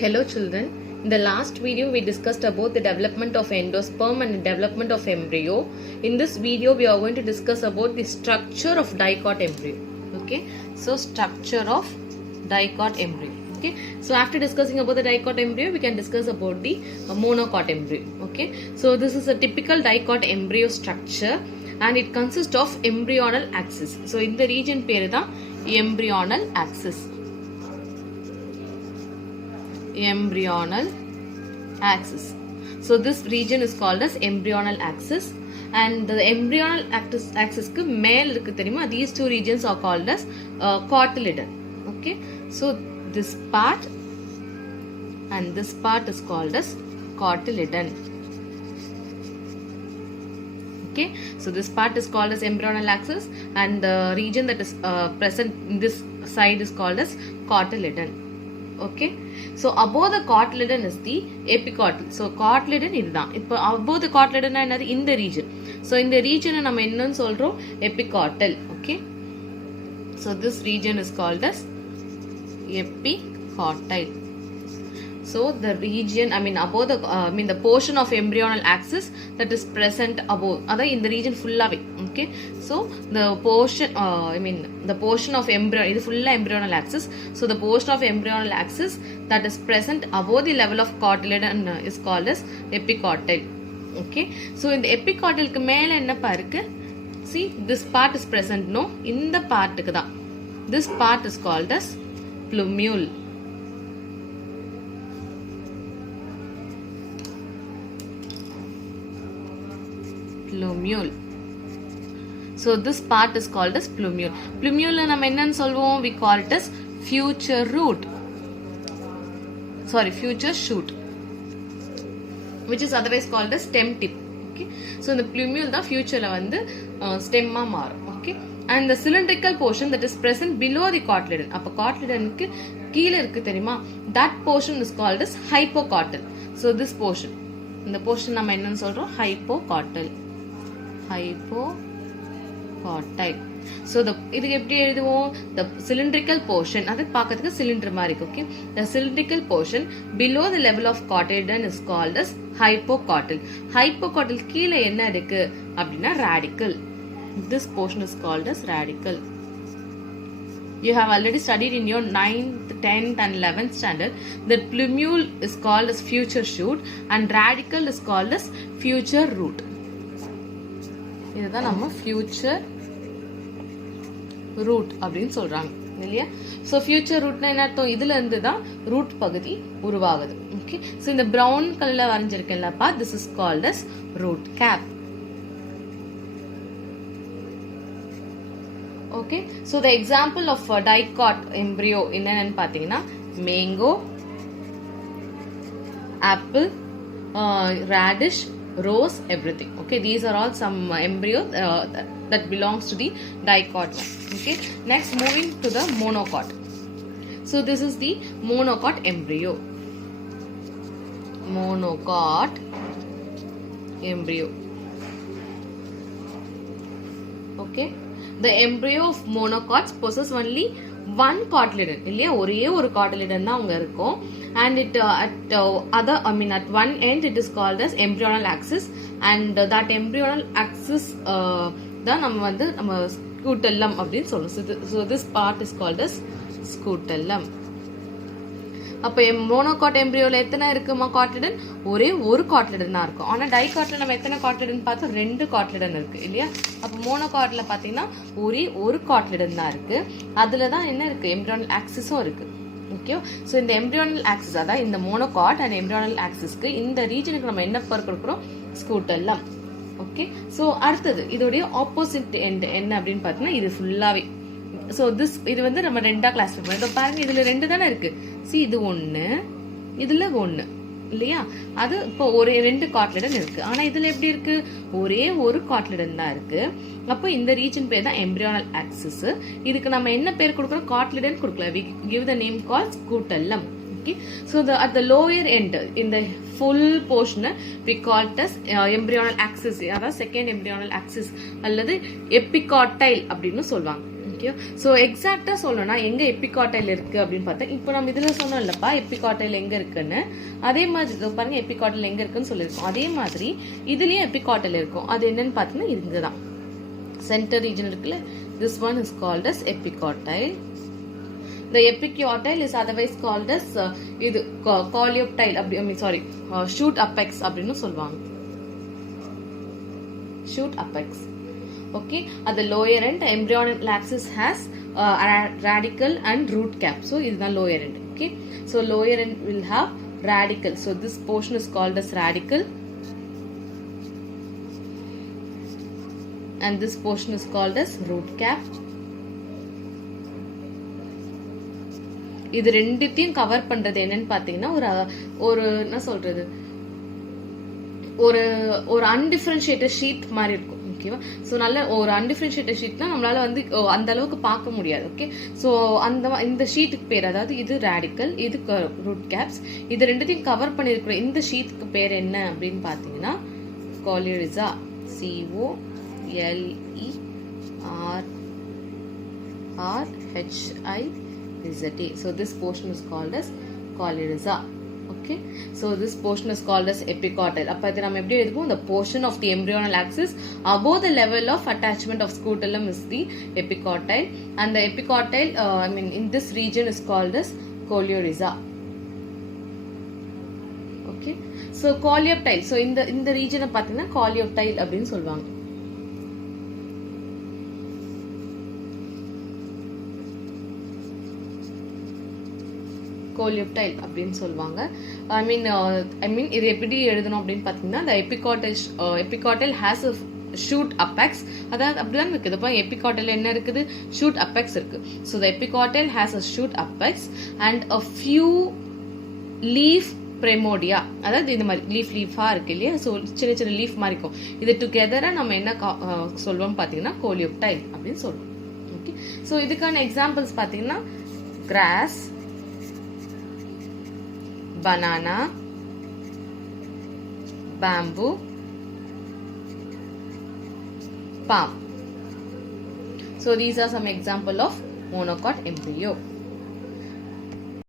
Hello children, in the last video we discussed about the development of endosperm and development of embryo. In this video we are going to discuss about the structure of dicot embryo. Okay, so structure of dicot embryo. Okay, so after discussing about the dicot embryo we can discuss about the monocot embryo. Okay, so this is a typical dicot embryo structure and it consists of embryonal axis. So in the region பேரு தான் embryonal axis. Embryonal axis. So this region is called as embryonal axis and the embryonal axis க்கு மேல் இருக்கு தெரியுமா, these two regions are called as cotyledon. Okay, so this part and this part is called as cotyledon. Okay, so this part is called as embryonal axis and the region that is present in this side is called as cotyledon. Okay, so above the cotyledon is the epicotyl. So cotyledon இதுதான். இப்போ above the cotyledon என்னது, இந்த region. So இந்த region நம்ம என்னன்னு சொல்றோம், epicotyl. Okay, so this region is called as epicotyl. So the region, above the, the portion of embryonal axis that is present above, that in the region fullaவே. Okay, so the portion, the portion of embryo, இது full embryonal axis. So the portion of embryonal axis that is present above the level of cotyledon is called as epicotyl. Okay, so in the epicotyl க்கு மேல என்னப்பா இருக்கு? See, this part is present, no? இந்த பார்ட்டுக்கு தான். This part is called as plumule. Plumule. So this part is called as plumule. Plumule நம்ம என்னன்னு சொல்வோம்? We call it as future root. Sorry, future shoot, which is otherwise called as stem tip. Okay, so the plumule தான் futureல வந்து stem-ஆ மாறும். Okay, and the cylindrical portion that is present below the cotyledon. அப்ப cotyledonக்கு கீழ இருக்கு தெரியுமா? That portion is called as hypocotyl. So this portion, இந்த portion நம்ம என்னன்னு சொல்றோம்? Hypocotyl. Hypocotyl. So the இது எப்படி எழுதுவோம்? The cylindrical portion, அது பார்க்கிறதுக்கு cylinder மாதிரி இருக்கு. Okay, the cylindrical portion below the level of cotyledon is called as hypocotyl. Hypocotyl கீழ என்ன இருக்கு அப்படினா radicle. This portion is called as radicle. You have already studied in your 9th, 10th and 11th standard that plumule is called as future shoot and radicle is called as future root. இதுதான் நம்ம future root அப்படின்னு சொல்றாங்க இல்லையா? So future rootனா என்ன அர்த்தம்? இதுல இருந்து தான் root பகுதி உருவாகுது. Okay, so இந்த brown கலர்ல வரைஞ்சிருக்கேன்லப்பா, this is called as root cap. Okay, so the example of dicot embryo என்னன்னு பாத்தீங்கன்னா mango, apple, radish, rose, everything. Okay, these are all some embryo that belongs to the dicot. Okay, next moving to the monocot. So this is the monocot embryo. Monocot embryo. Okay, the embryo of monocots possess only one cotyledon. இல்லையா, ஒரே ஒரு cotyledon தான் அங்க இருக்கும் and it at one end it is called as embryonal axis and that embryonal axis தான் நம்ம வந்து நம்ம scutellum அப்படின்னு சொல்றோம். So this part is called as scutellum. அப்ப மோனோகாட் எம்பிரியோல எத்தனை இருக்குமா cotyledon? ஒரே ஒரு cotyledon தான் இருக்கும். ஆனா டைகாட்ல நம்ம எத்தனை cotyledon பார்த்தோம்? 2 cotyledon இருக்கு இல்லையா? அப்ப மோனோகாட்ல பாத்தீங்கன்னா ஒரே ஒரு cotyledon தான் இருக்கு. அதுல தான் என்ன இருக்கு? எம்பிரியோனல் ஆக்சிஸும் இருக்கு. ஓகே, சோ இந்த எம்பிரியோனல் ஆக்சிஸ், அதாவது இந்த மோனோகாட் அண்ட் எம்பிரியோனல் ஆக்சிஸ்க்கு இந்த ரீஜனுக்கு நம்ம என்ன பேர் கொடுக்கிறோம்? ஸ்கூட்டெல்லம். ஓகே, சோ அடுத்தது இதோடைய ஆப்போசிட் எண்ட் என்ன அப்படின்னு பார்த்தீங்கன்னா இது ஃபுல்லாவே. சோ இது வந்து நம்ம ரெண்டா கிளாஸ் பண்ணுவோம். இதோ பாருங்க, இதுல 2 தானே இருக்கு. சி, இது 1, இதுல 1 இல்லையா? அது இப்போ ஒரு 2 cotyledon இருக்கு. ஆனா இதுல எப்படி இருக்கு? ஒரே ஒரு cotyledon தான் இருக்கு. அப்போ இந்த ரீஜன் பேர் தான் எம்பிரியோனல் ஆக்சிஸ். இதுக்கு நம்ம என்ன பேர் கொடுக்கிறோம்? cotyledon கொடுக்கல. We give the name called scutellum. Okay, so at the lower end in the full portion we call it as embryonal axis, அதாவது second embryonal axis அல்லது epicotyl அப்படின்னு சொல்வாங்க. ஓகே. ஸோ எக்ஸாக்டா சொல்லணும்னா எங்க எபிகாட்டைல் இருக்கு அப்படின்னு பார்த்தா, இப்போ நம்ம இதுல சொன்னோம் இல்லப்பா எபிகாட்டைல் எங்க இருக்குன்னு, அதே மாதிரி பாருங்க எபிகாட்டைல் எங்க இருக்குன்னு சொல்லியிருக்கோம். அதே மாதிரி இதுலயும் எபிகாட்டைல் இருக்கும். அது என்னன்னு பார்த்தீங்கன்னா இங்கதான் சென்டர் ரீஜன் இருக்குல்ல, this one is called as epicotyle. The epicotyle is otherwise called as இது coleoptile அப்படி, I mean sorry, shoot apex அப்படின்னு சொல்லுவாங்க. shoot apex. Okay, at the lower end embryonal axis has radicle and root cap. So this is the lower end. Okay, so lower end will have radicle. So this portion is called as radicle and this portion is called as root cap. இது ரெண்டுத்தையும் கவர் பண்றது என்னன்னு பாத்தீங்கன்னா ஒரு என்ன சொல்றது, ஒரு undifferentiated sheet மாதிரி இருக்கும். ஓகேவா? ஸோ நல்ல ஒரு அன்டிஃபரன்ஷியேட்டட் ஷீட்னா நம்மளால வந்து அந்த அளவுக்கு பார்க்க முடியாது. ஓகே, ஸோ இந்த ஷீட்டுக்கு பேர், அதாவது இது ரேடிக்கல், இது ரூட் கேப்ஸ், இது ரெண்டுத்தையும் கவர் பண்ணிருக்கிற இந்த ஷீட்டுக்கு பேர் என்ன அப்படின்னு பாத்தீங்கன்னா கோலியரிசா. COLERHIZA. So this portion is called as coleoriza. Okay, so this portion is called as epicotyle. அப்ப இது நம்ம எப்படி எழுதுவோம், the portion of the embryonal axis above the level of attachment of scutellum is the epicotyle, and the epicotyle I mean in this region is called as coleoriza. Okay, so coleoptile, so இந்த region பாத்தீங்கன்னா coleoptile அப்படின்னு சொல்லுவாங்க. கோலியோப்டைல் அப்படின்னு சொல்லுவாங்க. ஐ மீன் இது எப்படி எழுதணும் அப்படின்னு பார்த்தீங்கன்னா, the epicotyl has a shoot apex, அதாவது அப்படிதான் இருக்குது. இப்போ எபிகாட்டைல் என்ன இருக்குது, shoot apex இருக்கு. So the epicotyl has a shoot apex and a few leaf premodia, அதாவது இந்த மாதிரி லீஃபா இருக்கு இல்லையா, ஸோ சின்ன சின்ன லீஃப் மாதிரி இருக்கும். இது டுகெதரா நம்ம என்ன சொல்வோம் பார்த்தீங்கன்னா கோலியோப்டைல் அப்படின்னு சொல்லுவோம். ஓகே, ஸோ இதுக்கான எக்ஸாம்பிள்ஸ் பார்த்தீங்கன்னா cross, banana, bamboo, palm. So these are some example of monocot embryo.